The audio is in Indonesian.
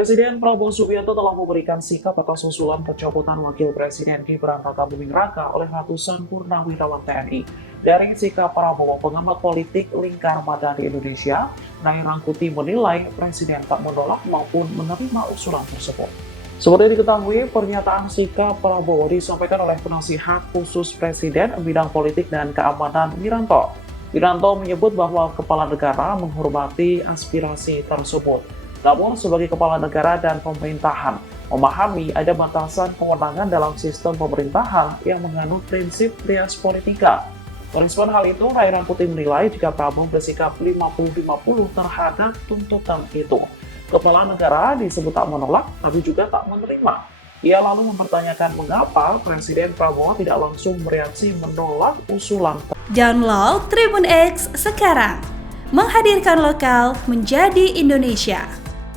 Presiden Prabowo Subianto telah memberikan sikap atas usulan pencabutan Wakil Presiden Gibran Rakabuming Raka oleh ratusan purnawirawan TNI. Dari sikap Prabowo, pengamat politik lingkar badan di Indonesia, Ray Rangkuti menilai Presiden tak menolak maupun menerima usulan tersebut. Seperti diketahui, pernyataan sikap Prabowo disampaikan oleh penasihat khusus Presiden bidang politik dan keamanan Wiranto. Wiranto menyebut bahwa kepala negara menghormati aspirasi tersebut. Namun, sebagai kepala negara dan pemerintahan, memahami ada batasan kewenangan dalam sistem pemerintahan yang menganut prinsip res politika. Merespon hal itu, Ray Rangkuti menilai jika Prabowo bersikap 50-50 terhadap tuntutan itu. Kepala negara disebut tak menolak, tapi juga tak menerima. Ia lalu mempertanyakan mengapa Presiden Prabowo tidak langsung bereaksi menolak usulan. Download Tribun X sekarang, menghadirkan lokal menjadi Indonesia.